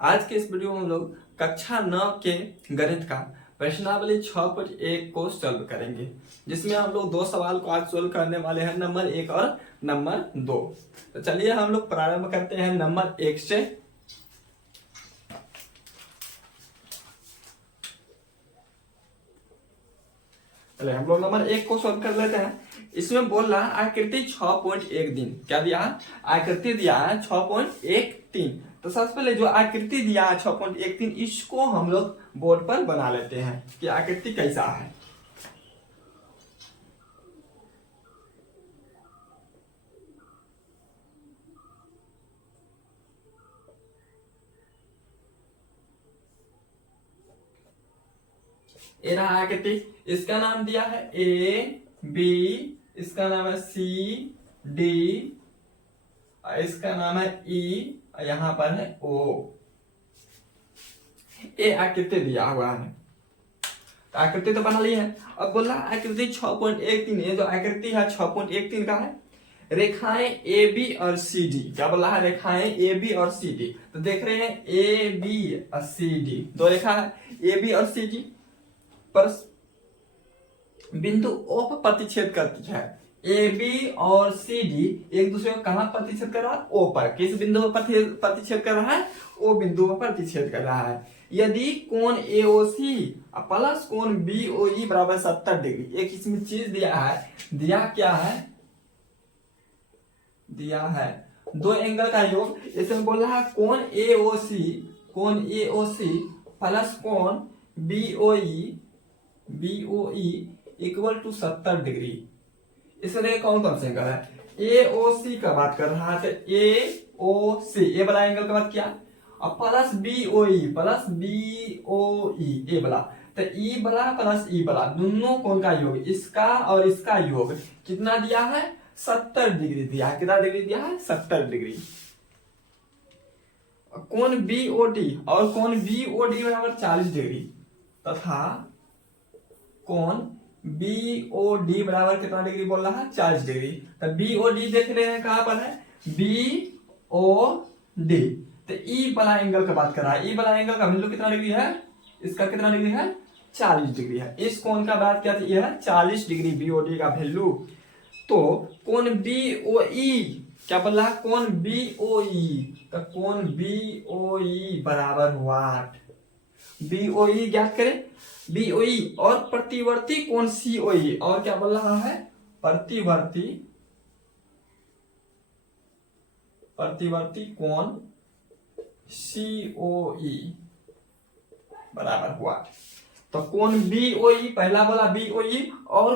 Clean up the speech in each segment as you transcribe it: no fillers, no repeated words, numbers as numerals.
आज के इस वीडियो में हम लोग कक्षा 9 के गणित का प्रश्नावली 6.1 को सॉल्व करेंगे, जिसमें हम लोग दो सवाल को आज सॉल्व करने वाले हैं, नंबर 1 और नंबर 2। तो चलिए हम लोग प्रारंभ करते हैं नंबर 1 से। चलिए हम लोग नंबर 1 को सॉल्व कर लेते हैं। इसमें बोल रहा है आकृति 6.1 दिन। क्या दिया है? आकृति दिया है 6.13। तो सबसे पहले जो आकृति दिया है 6.13, इसको हम लोग बोर्ड पर बना लेते हैं कि आकृति कैसा है। ये रहा आकृति। इसका नाम दिया है ए बी, इसका नाम है सी डी, इसका नाम है ई, यहां पर है ओ। ये आकृति दिया हुआ है। तो आकृति तो बना ली है। अब बोला आकृति 6.13। ये जो आकृति है 6.13 का है। रेखाएं ए बी और सी डी। क्या बोला है? रेखाएं ए बी और सी डी। तो देख रहे हैं ए बी और सी डी, दो रेखा है ए बी और सी डी पर बिंदु ओ पर प्रतिच्छेद करती है। ए बी और सी डी एक दूसरे को कहां प्रतिच्छेद कर रहा है? ओ पर। किस बिंदु पर प्रतिच्छेद कर रहा है? ओ बिंदु पर प्रतिच्छेद कर रहा है। यदि कोण एओसी प्लस कोण बीओई बराबर 70 डिग्री। एक इसमें चीज दिया है। दिया क्या है? दिया है दो एंगल का योग। इसमें बोल रहा है कोण एओसी प्लस कोण बीओई इक्वल टू 70 डिग्री। इसलिए कौन कौन से एंगल है? एओसी का बात कर रहा है, तो एओसी ए वाला एंगल का बात किया, और प्लस बीओई ए वाला, तो ई वाला प्लस ई वाला दोनों कोण का योग, इसका और इसका योग कितना दिया है? 70 डिग्री दिया है। कितना डिग्री दिया है? 70 डिग्री। कोण बीओडी और कोण बीओडी बराबर 40 डिग्री तथा कोण बीओडी बराबर कितना डिग्री बोल रहा है? 40 डिग्री। तो बीओडी देख रहे हैं कहां पर है? बीओडी। तो ई वाला एंगल का बात कर रहा है। ई वाला एंगल का वैल्यू कितना डिग्री है? इसका कितना डिग्री है? 40 डिग्री है। इस कोण का बात किया, यह है 40 डिग्री बीओडी का वैल्यू। तो कोण बीओई क्या बोल रहा है? कोण बीओई, तो कोण बीओई बराबर व्हाट? बीओई ज्ञात करें। बीओई और प्रतिवर्ती कोण सीओई, और क्या बोल रहा है? प्रतिवर्ती कोण सीओई बराबर हुआ। तो कोण बीओई पहला बोला बीओई और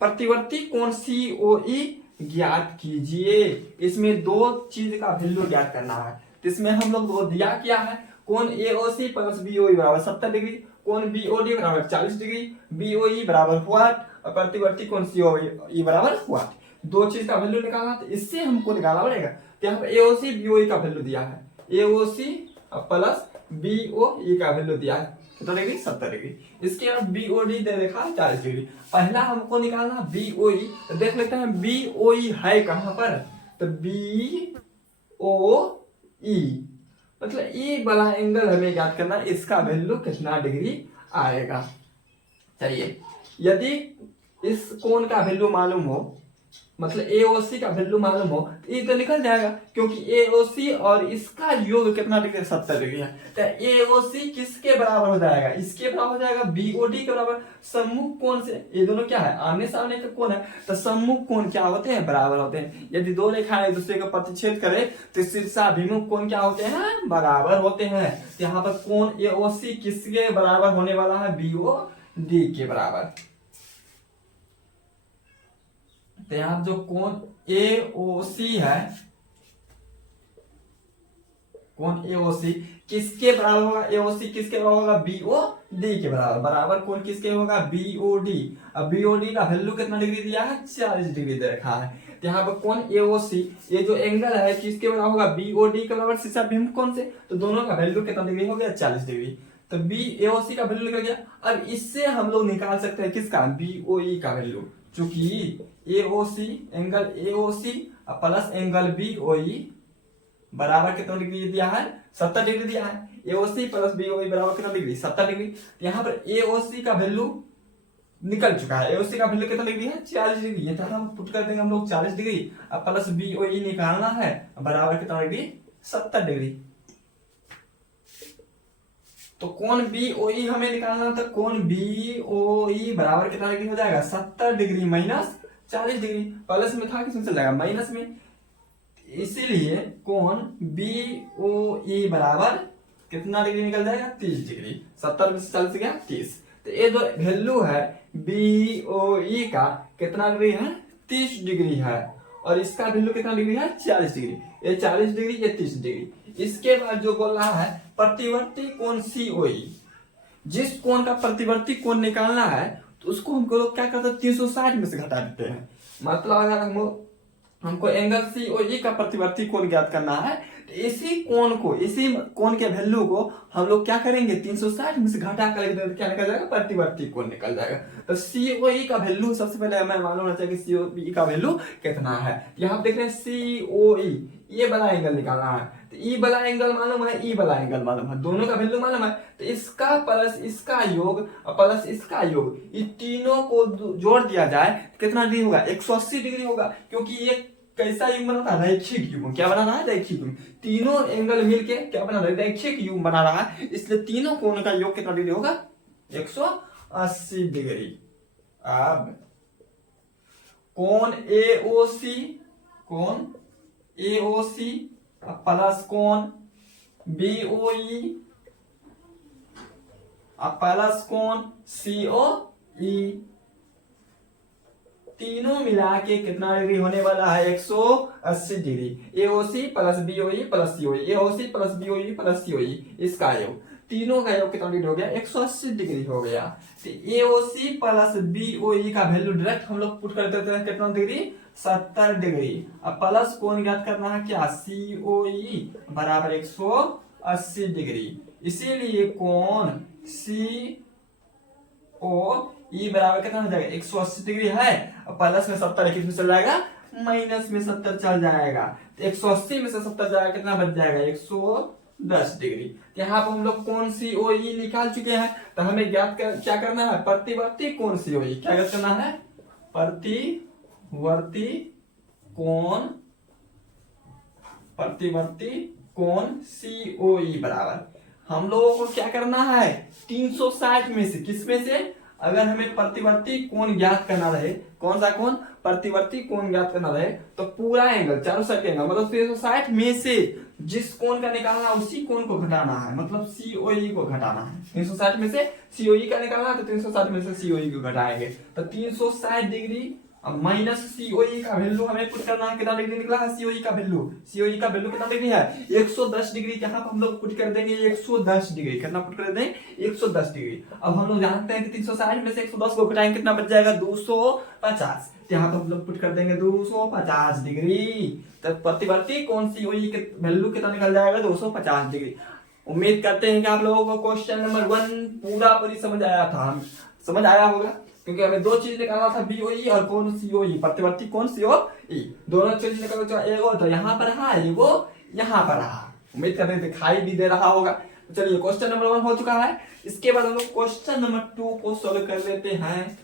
प्रतिवर्ती कोण सीओई ज्ञात कीजिए। इसमें दो चीज का वैल्यू ज्ञात करना है। तो इसमें हम लोग दो दिया क्या है? कोण एओसी प्लस बीओई बराबर 70 डिग्री, कोण बीओडी बराबर 40 डिग्री, बीओई बराबर व्हाट, और प्रतिवर्ती कोण सीओई बराबर व्हाट। दो चीज का वैल्यू निकालना, तो इससे हमको निकालना पड़ेगा। तो यहाँ पे एओसी बीओई का वैल्यू दिया है, एओसी प्लस बीओई का वैल्यू दिया है कितना डिग्री? 70 डिग्री। इसके बाद बीओडी दे देखा 40 डिग्री। पहला हमको निकालना बीओई। तो देख लेते हैं बीओई है कहां पर? तो बीओई मतलब ई वाला एंगल हमें ज्ञात करना, इसका वैल्यू कितना डिग्री आएगा। चलिए, यदि इस कोण का वैल्यू मालूम हो, मतलब एओसी का वैल्यू मालूम हो, तो ये तो निकल जाएगा, क्योंकि एओसी और इसका योग कितना डिग्री? 70 डिग्री है। तो एओसी किसके बराबर हो जाएगा? इसके बराबर हो जाएगा, बीओडी के बराबर। सम्मुख कोण से ये दोनों क्या है? आमने सामने का कोण है। तो सम्मुख कोण क्या होते हैं? बराबर होते हैं। यदि दो रेखाएं एक दूसरे को प्रतिच्छेद करे तो शीर्षाभिमुख कोण क्या होते हैं? बराबर होते हैं। तो यहाँ पर कोण एओसी किसके बराबर होने वाला है? बीओडी के बराबर। तो यहां जो कोण एओसी है, कोण एओसी किसके बराबर होगा? एओसी किसके बराबर होगा? बीओडी के बराबर। बराबर कोण किसके होगा? बीओडी। अब बीओडी का वैल्यू कितना डिग्री दिया है? 40 डिग्री दे रखा है। तो यहाँ पर कोण एओसी, ये जो एंगल है किसके बराबर होगा? बीओडी के बराबर शीर्षाभिमुख कोण से। तो दोनों का वैल्यू कितना डिग्री हो गया? 40 डिग्री। तो बी एओसी का वैल्यू निकल गया। अब इससे हम लोग निकाल सकते हैं किसका? बीओई का वैल्यू। चूंकि AOC angle AOC plus angle BOE बराबर कितना डिग्री दिया है, 70 डिग्री दिया है। एओसी प्लस बीओई बराबर कितना डिग्री, 70 डिग्री। यहाँ पर एओसी का वैल्यू निकल चुका है, एओसी का वैल्यू कितना डिग्री है, 40 डिग्री है। तो हम पुट कर देंगे हम लोग 40 डिग्री, अब प्लस बीओई निकालना है, बराबर कितना डिग्री, 70 डिग्री। तो कोण बीओई हमें निकालना था, कोण बीओई बराबर कितना डिग्री हो जाएगा, 70 डिग्री माइनस 40 डिग्री। प्लस में था किसमें चल जाएगा, माइनस में, इसीलिए कोण बीओई बराबर कितना डिग्री निकल जाएगा, 30 डिग्री। 70 में से 40 गया 30। तो ये जो वैल्यू है बीओई का कितना डिग्री है, 30 डिग्री है, और इसका वैल्यू कितना डिग्री है, 40 डिग्री। ये 40 डिग्री, ये 30 डिग्री। इसके बाद जो बोल रहा है प्रतिवर्ती कोण सीओई, जिस कोण का प्रतिवर्ती कोण निकालना है तो उसको हमको लोग क्या करते हैं, 360 में से घटा देते हैं। मतलब अगर हमको एंगल सीओई का प्रतिवर्ती कोण ज्ञात करना है, तो इसी कोण के वैल्यू को हम लोग क्या करेंगे, 360 में से घटा कर क्या निकल जाएगा, प्रतिवर्ती कोण निकल जाएगा। तो सीओई का वैल्यू सबसे पहले हमें मालूम होना चाहिए कि सीओई का वैल्यू कितना है। यहाँ देख रहे हैं सीओई, ये वाला एंगल निकालना है, तो ई वाला एंगल मालूम है, ई वाला एंगल मालूम है, दोनों का वैल्यू मालूम है। तो इसका प्लस इसका योग और प्लस इसका योग, ये तीनों को जोड़ दिया जाए कितना डिग्री होगा, 180 डिग्री होगा। क्योंकि ये कैसा युग्म बना रहा है, रैखिक युग्म। क्या बना रहा है, रैखिक युग्म। तीनों एंगल मिलके क्या बना रहा है, रैखिक युग्म बना रहा है, इसलिए तीनों कोण का योग कितना डिग्री होगा, 180 डिग्री। अब कोण एओसी प्लस कोण बीओई प्लस कोण सीओई, तीनों मिला के कितना डिग्री होने वाला है, 180 degree. AOC plus BOE plus COE, AOC plus BOE plus COE, इसका योग, तीनों का योग कितना डिग्री हो गया, 180 डिग्री हो गया। तो एओसी प्लस बीओई का वैल्यू डायरेक्ट हम लोग पुट कर देते हैं कितना डिग्री, 70 डिग्री। अब प्लस कोण ज्ञात करना है क्या, सीओई बराबर 180 डिग्री। इसीलिए कोण सी ओ ई बराबर कितना हो जाएगा, 180 डिग्री है, और प्लस में 70 किस में चल जाएगा, माइनस में 70 चल जाएगा। तो 180 में से 70 जाएगा, कितना बच जाएगा, 110 डिग्री। यहाँ पर हम लोग कोण सीओई निकाल चुके हैं। तो हमें क्या करना है, प्रतिवर्ती कोण सीओई, क्या ज्ञात करना है, प्रतिवर्ती कोण सीओई बराबर हम लोगों को क्या करना है, 360 में से, किसमें से, अगर हमें प्रतिवर्ती कोण ज्ञात करना रहे, कौन सा कोण, प्रतिवर्ती कोण ज्ञात करना रहे, तो पूरा एंगल, चारों साइड का एंगल, मतलब 360 में से जिस कोण का निकालना उसी कोण को घटाना है, मतलब सीओई को घटाना है। 360 में से सीओई का निकालना है, तो 360 में से सीओई को घटाएंगे, तो 360 डिग्री माइनस सीओई का वैल्यू हमें पुट करना है, कितना डिग्री निकला है, सीओई का वैल्यू कितना डिग्री है, 110 डिग्री। यहाँ पर हम लोग पुट कर देंगे 110 डिग्री, कितना पुट कर देंगे, 110 डिग्री। अब हम लोग जानते हैं कि 360 में से 110 को घटाएंगे, कितना बच जाएगा, 250। यहाँ पर हम लोग पुट कर देंगे 250 डिग्री। तो प्रतिवर्ती कोण सीओई के वैल्यू कितना निकल जाएगा, 250 डिग्री। उम्मीद करते हैं कि आप लोगों को क्वेश्चन नंबर 1 पूरी समझ आया होगा, क्योंकि हमें दो चीज निकालना था, बीओई और कोण सीओई, प्रतिवर्ती कोण सीओई, दोनों चीज निकालो, एगो तो यहाँ पर रहा, एगो यहाँ पर रहा। उम्मीद करते हैं दिखाई भी दे रहा होगा। तो चलिए क्वेश्चन नंबर 1 हो चुका है। इसके बाद हम लोग क्वेश्चन नंबर 2 को सोल्व कर लेते हैं।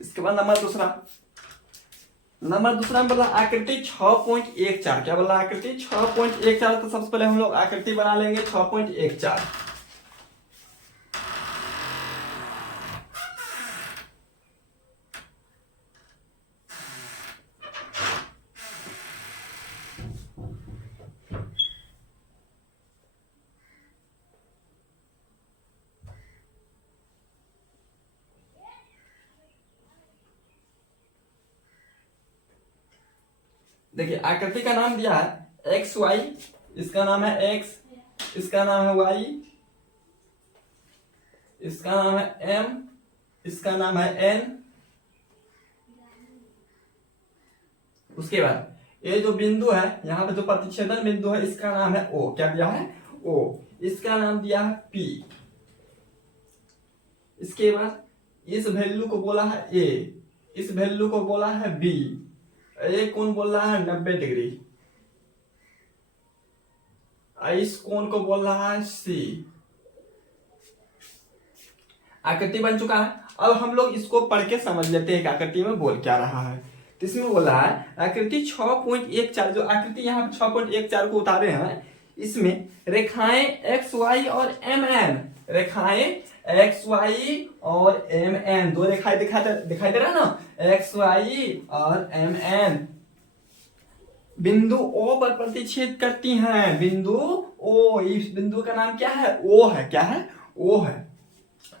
इसके बाद नंबर दूसरा में बोला आकृति 6.14, क्या बोला, आकृति 6.14। तो सबसे पहले हम लोग आकृति बना लेंगे 6.14। देखिए आकृति का नाम दिया है एक्स वाई, इसका नाम है एक्स, इसका नाम है y, इसका नाम है m, इसका नाम है n। उसके बाद ये जो बिंदु है यहाँ पे जो प्रतिच्छेदन बिंदु है इसका नाम है O। क्या दिया है? O। इसका नाम दिया है P। इसके बाद इस वैल्यू को बोला है A, इस वैल्यू को बोला है B। ये कौन बोल रहा है? 90 डिग्री। इस कोण को बोल रहा है C। आकृति बन चुका है। अब हम लोग इसको पढ़ के समझ लेते हैं कि आकृति में बोल क्या रहा है। तो इसमें बोल रहा है आकृति 6.14, जो आकृति यहाँ 6.14 को उतारे हैं, इसमें रेखाएं एक्स वाई और एम एन, रेखाएं एक्स वाई और एम एन, दो रेखाएं दिखाई दे रहा है ना, एक्स वाई और एम एन, बिंदु O पर प्रतिच्छेद करती हैं। बिंदु O, इस बिंदु का नाम क्या है? O है। क्या है? O है।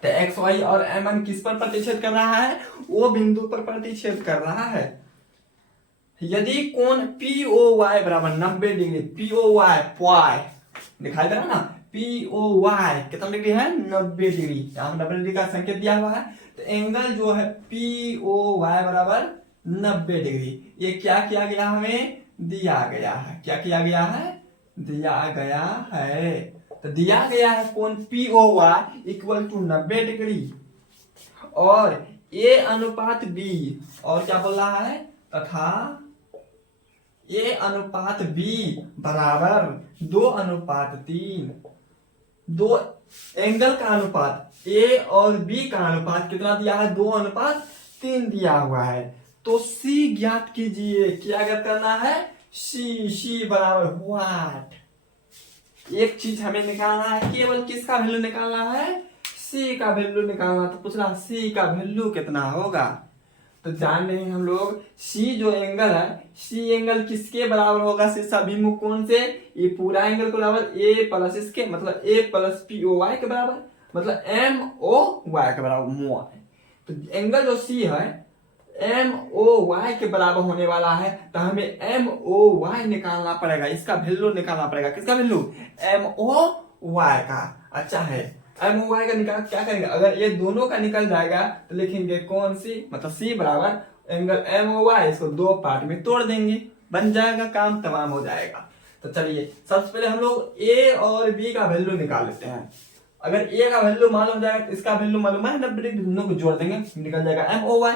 तो एक्स वाई और एम एन किस पर प्रतिच्छेद कर रहा है? O बिंदु पर प्रतिच्छेद कर रहा है। यदि कोण POY बराबर 90 डिग्री, POY पॉय दिखाई दे रहा है ना, POY कितना डिग्री है? 90 डिग्री। यहाँ 90 डिग्री का संकेत दिया हुआ है। तो एंगल जो है POY बराबर 90 डिग्री, ये क्या किया गया? हमें दिया गया है। क्या किया गया है? दिया गया है। तो दिया गया है कोण POY इक्वल टू 90 डिग्री और A अनुपात B, और क्या बोल रहा है? तथा A अनुपात B बराबर 2:3। दो एंगल का अनुपात A और B का अनुपात कितना दिया है? 2:3 दिया हुआ है। तो C ज्ञात कीजिए। क्या ज्ञात करना है? C बराबर व्हाट? एक चीज हमें निकालना है, केवल किसका वैल्यू निकालना है? C का वैल्यू निकालना। तो पूछ रहा C का वैल्यू कितना होगा? तो जान रहे हैं हम लोग C जो एंगल है, C एंगल किसके बराबर होगा? शीर्ष अभिमुख कोण से ये पूरा एंगल के बराबर A प्लस इसके, मतलब A प्लस POY के बराबर, मतलब MOY के बराबर। तो एंगल जो C है MOY के बराबर होने वाला है। तो हमें MOY निकालना पड़ेगा, इसका वैल्यू निकालना पड़ेगा। किसका वैल्यू? MOY का। अच्छा है, MOY का निकाल क्या करेंगे? अगर ये दोनों का निकल जाएगा तो लिखेंगे कौन सी, मतलब C बराबर एंगल MOY, इसको दो पार्ट में तोड़ देंगे, बन जाएगा, काम तमाम हो जाएगा। तो चलिए सबसे पहले हम लोग A और B का वैल्यू निकाल लेते हैं। अगर A का वैल्यू मालूम जाएगा तो इसका वैल्यू मालूम है, 90 डिग्री, दोनों को जोड़ देंगे, निकल जाएगा MOY।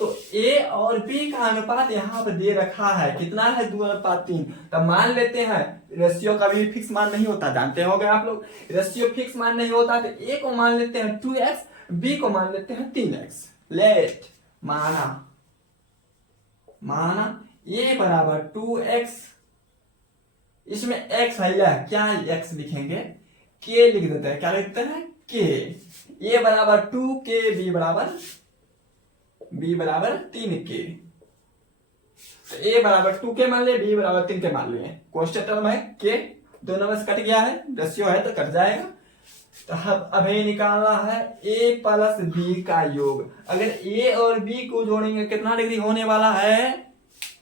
तो A और B का अनुपात यहाँ पर दे रखा है, कितना है? 2:3। तब मान लेते हैं, रेशियो का भी फिक्स मान नहीं होता, जानते होंगे आप लोग, रेशियो फिक्स मान नहीं होता। तो A को मान लेते हैं 2x, B को मान लेते हैं 3x। लेट माना A बराबर 2x, इसमें x है, क्या x लिखेंगे? k लिख देते हैं। क्या लिखते हैं? k। A बराबर 2k, B बराबर 3k। तो A बराबर 2k मान ले, B बराबर 3k मान लिए। कांस्टेंट टर्म है k, दोनों में से कट गया है, रेशियो है तो कट जाएगा। तो हम अभी निकालना है A प्लस B का योग। अगर A और B को जोड़ेंगे कितना डिग्री होने वाला है?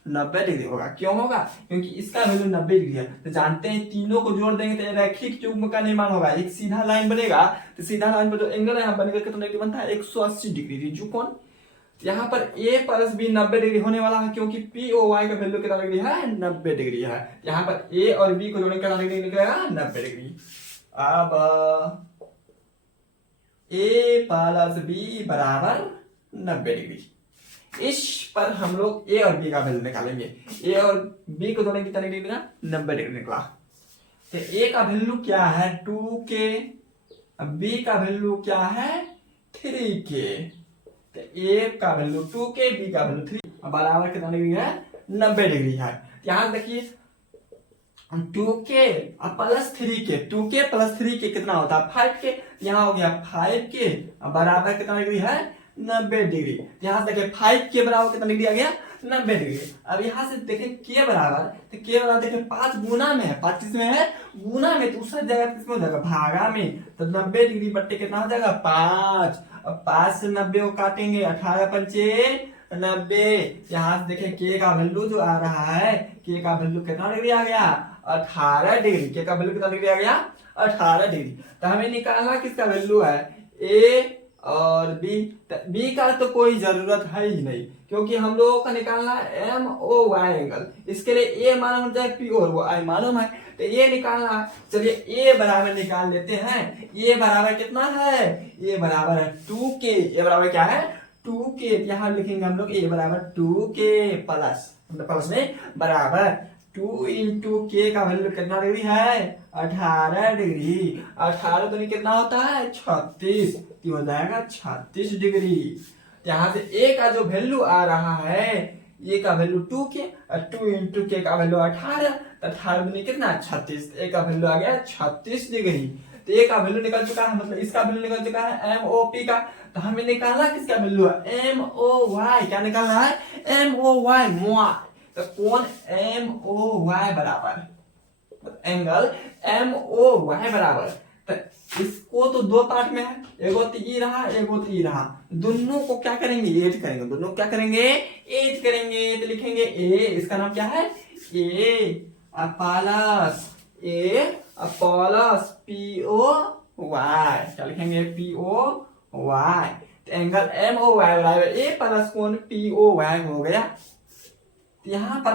90 डिग्री होगा। क्यों होगा? क्योंकि इसका वैल्यू 90 डिग्री है। तो जानते हैं तीनों को जोड़ देंगे तो रैखिक युग्म का निर्माण होगा, एक सीधा लाइन बनेगा। तो सीधा लाइन पर जो एंगल है यहाँ बनेगा कितना डिग्री बनता है? 180 डिग्री। रिजु कोण यहाँ पर A प्लस B 90 डिग्री होने वाला है, क्योंकि POY का वैल्यू कितना डिग्री है? 90 डिग्री है। यहाँ पर A और B को जोड़ने कितना डिग्री निकलेगा? 90 डिग्री। अब A प्लस B बराबर 90 डिग्री। इस पर हम लोग A और B का वैल्यू निकालेंगे। A और B को जोड़ने कितना डिग्री निकला? 90 डिग्री निकला। तो A का वैल्यू क्या है? 2k, B का वैल्यू क्या है? 3k। तो A का वैल्यू 2k, B का वैल्यू 3, बराबर कितना डिग्री है? 90 डिग्री है। यहां देखिए 2k plus 3k, 2k plus 3k कितना होता है? 5k। यहाँ हो गया 5k बराबर कितना डिग्री है? 90 डिग्री। यहां से देखिए 5k बराबर कितना डिग्री आ गया? 90 डिग्री। अब यहाँ से देखें k बराबर, तो k बराबर देखिए 5 गुना में है, 5 किसमें है? गुना में। तो उसका जगह किसमें हो जाएगा? भागा में। तो 90 डिग्री बट्टे कितना हो जाएगा? 5। अब 5 से 90 को काटेंगे, 18 पंचे 90। यहाँ से देखें k का वैल्यू जो आ रहा है, k का वैल्यू कितना डिग्री आ गया? 18 डिग्री। के का वैल्यू कितना डिग्री आ गया? 18 डिग्री। तो हमें निकालना किसका वैल्यू है? ए और बी। बी का तो कोई जरूरत है ही नहीं, क्योंकि हम लोगों का निकालना है एम ओ वाई एंगल। इसके लिए ए मालूम होता है, पी और वो आई मालूम है, तो ये निकालना है। चलिए ए बराबर निकाल लेते हैं। ए बराबर कितना है? ए बराबर है 2k। ए बराबर क्या है? 2k। यहाँ लिखेंगे हम लोग ए बराबर 2k प्लस, प्लस में बराबर 2 इंटू के का वैल्यू कितना डिग्री है? 18 डिग्री। 18 तो नहीं कितना होता है? 36। हो जाएगा 36 डिग्री। यहाँ से ए का जो वैल्यू आ रहा है, ए का वैल्यू 2k और 2 इंटू के का वैल्यू 18, तो 18 में कितना? 36। ए का वैल्यू आ गया 36 डिग्री। तो ए का वैल्यू निकल चुका है, मतलब इसका वैल्यू निकल चुका है एम ओ पी का। तो हमें निकालना किसका वैल्यू है? M O Y. क्या निकालना है? M O Y. तो कोण एम ओ वाई बराबर, एंगल एम ओ वाई बराबर, तो इसको तो दो पार्ट में है, एगो तो ई रहा, एगो तो ई रहा, दोनों को क्या करेंगे? एड करेंगे। दोनों को क्या करेंगे? एड करेंगे। तो लिखेंगे ए, इसका नाम क्या है? ए अपोलस, ए अपोलस पी ओ वाई। क्या लिखेंगे? P O Y. तो एंगल एम ओ वाई बराबर ए प्लस कोण पी ओ वाई हो गया। यहाँ पर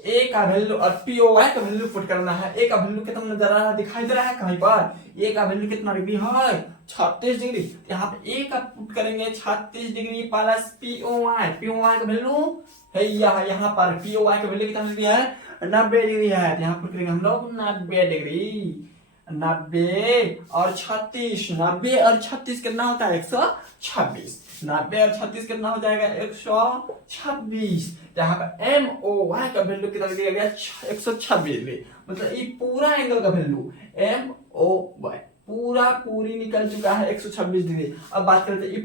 ए का वैल्यू और पी ओ वाई का वैल्यू पुट करना है। ए का वैल्यू कितना नजर आ रहा है? दिखाई दे रहा है कहीं पर? ए का वैल्यू कितना डिग्री है? 36 डिग्री। यहाँ पे ए का पुट करेंगे 36 degree plus P O Y. P O Y का वैल्यू है यहाँ पर पी ओ वाई का वैल्यू कितना डिग्री है? 90 डिग्री है। तो यहाँ पुट करेंगे हम लोग 90 डिग्री। 90 और 36, 90 और 36 कितना होता है? 126। 90 और 36 कितना हो जाएगा? 126। यहाँ पर एम ओ वाई का वैल्यू कितना दिया गया? 126। मतलब ये पूरा एंगल का वैल्यू एम ओ वाई पूरी निकल चुका है 126 डिग्री। अब बात करते हैं, ये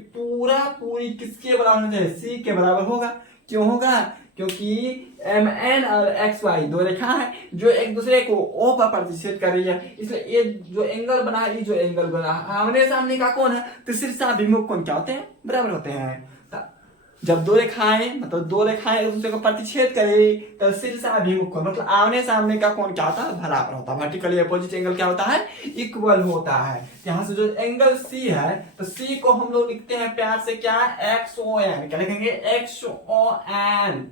पूरी किसके बराबर होना चाहिए? सी के बराबर होगा। क्यों होगा? क्योंकि एम एन और एक्स वाई दो रेखा है जो एक दूसरे को ओ पर प्रतिच्छेद कर रही है, इसलिए ये जो एंगल बना है, ये जो एंगल बना है, आमने सामने का कौन है? तो शीर्षाभिमुख कोण क्या होते हैं? बराबर होते हैं। जब दो रेखाएं, मतलब दो रेखाएं एक दूसरे को प्रतिच्छेद करेगी तो शीर्षाभिमुख कोण, मतलब आमने सामने का कोण क्या होता है? बराबर होता है। वर्टिकली अपोजिट एंगल क्या होता है? इक्वल होता है। यहाँ से जो एंगल सी है, तो सी को हम लोग लिखते हैं प्यार से क्या? X O N. क्या लिखेंगे? X O N.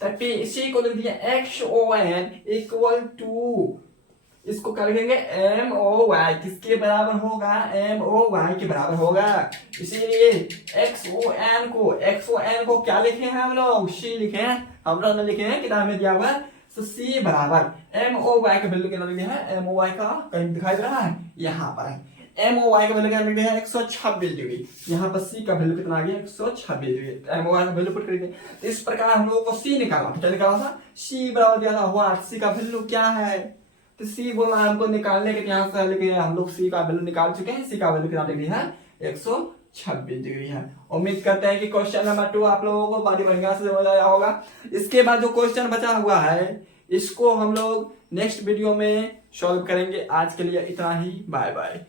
सी को लिख दिया X O N equal to, इसको कर देंगे एम ओ वाई। किसके बराबर होगा? एम ओ वाई के बराबर होगा। इसीलिए एक्स ओ एन को क्या लिखे हैं हम लोग? सी लिखे हैं। हम लोग ने लिखे हैं, किताब में दिया हुआ है। तो सी बराबर एम ओ वाई का वैल्यू कितना लिखे हैं? एम ओ वाई का कहीं दिखाई दे रहा है? यहाँ पर है। एम ओ वाई का वैल्यू कितना लिखे हैं? 126 डिग्री। यहाँ पर सी का वैल्यू कितना आ गया? 126 डिग्री। एम ओ वाई का वैल्यू पुट करेंगे। तो इस प्रकार हम लोगों को सी निकालना। क्या निकाला था? सी बराबर दिया था व्हाट? सी का वैल्यू क्या है? तो सी बोला हमको निकालने के, यहाँ से लेके हम लोग सी का वैल्यू निकाल चुके हैं। सी का वैल्यू कितना डिग्री है? 126 डिग्री है। उम्मीद करते हैं कि क्वेश्चन नंबर 2 आप लोगों को बड़ी बढ़िया से समझ आया होगा। इसके बाद जो क्वेश्चन बचा हुआ है, इसको हम लोग नेक्स्ट वीडियो में सॉल्व करेंगे। आज के लिए इतना ही। Bye bye.